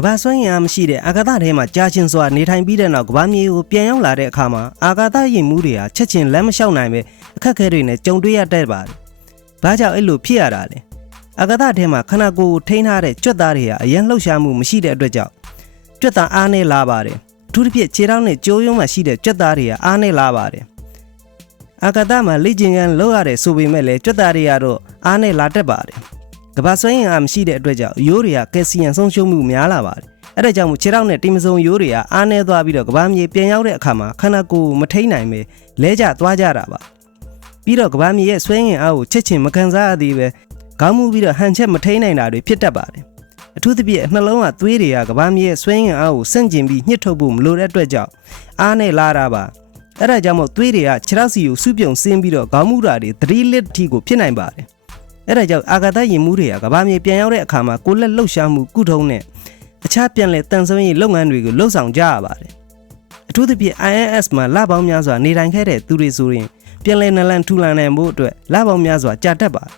ကဘာစွမ်းရမ်းမရှိတဲ့အာကာသထဲမှာကြာချင်းစွာနေထိုင်ပြီးတဲ့နောက်ကဘာမြေကိုပြန်ရောက်လာတဲ့အခါမှာအာကာသရင်မှုတွေဟာချက်ချင်းလမ်းမလျှောက်နိုင်ပဲအခက်အခဲတွေနဲ့ကြုံတွေ့ရတတ်ပါတယ်။ဘာကြောင့်အဲ့လိုဖြစ်ရတာလဲ။အာကာသထဲမှာခန္ဓာကိုယ်ကိုထိန်းထားတဲ့ကြွက်သားတွေဟာအရင်လှုပ်ရှားမှုမရှိတဲ့အတွက်ကြောင့်ကြွက်သားအားနည်းလာပါတယ်။အထူးသဖြင့်ခြေထောက်နဲ့ကြိုးရုံးမှာရှိတဲ့ကြွက်သားတွေဟာအားနည်းလာပါတယ်။အာကာသမှာလေ့ကျင့်ခန်းလုပ်ရတဲ့ဆိုပေမဲ့လည်းကြွက်သားတွေကတော့အားနည်းလာတတ်ပါတယ်။ကဘာစွမ်းရမ်းမရှိတဲ့အတွက်ကြောင့်ရိုးတွေကကယ်ဆီယမ်ဆုံးရှုံးမှုများလာပါတယ်။အဲ့ဒါကြောင့်ခြေထောက်နဲ့တိမ်မစုံရိုးတွေကအားနည်းသွားပြီးတော့ကဘာမြေပြန်ရောက်တဲ့အခါမှာခန္ဓာကိုယ်မထိန်းနိုင်ပဲလဲကျသွားကြတာပါပြီးတော့ကဘာမြေရဲ့ဆွဲငင်အားကိုချက်ချင်းမခံစားရသေးပဲခေါင်းမူပြီးတော့ဟန်ချက်မထိန်းနိုင်တာတွေဖြစ်တတ်ပါတယ်အထူးသဖြင့်နှလုံးကသွေးတွေကကဘာမြေရဲ့ဆွဲငင်အားကိုဆန့်ကျင်ပြီးညှစ်ထုတ်ဖို့မလိုတဲ့အတွက်ကြောင့်အားနဲ့လာတာပါအဲ့ဒါကြောင့်မို့သွေးတွေကခြေထောက်စီကိုစုပြုံဆင်းပြီးတော့ခေါင်းမူတာတွေ3 လီထီကိုဖြစ်နိုင်ပါတယ်အဲ့ဒါကြောင့်အာကာသရင်မှုတွေကကဘာမြေပြန်ရောက်တဲ့အခါမှာကိုယ်လက်လှုပ်ရှားမှုကုထုံးနဲ့အခြားပြန်လည်တန်ဆွမ်းရေးလုပ်ငန်းတွေကိုလှုပ်ဆောင်ကြရပါတယ်အထူးသဖြင့် INS မှာလပေါင်းများစွာနေထိုင်ခဲ့တဲ့သူတွေဆိုရင်ပြန်လည်နလန်ထူလန်နိုင်မှုအတွက်လပေါင်းများစွာကြာတတ်ပါတယ်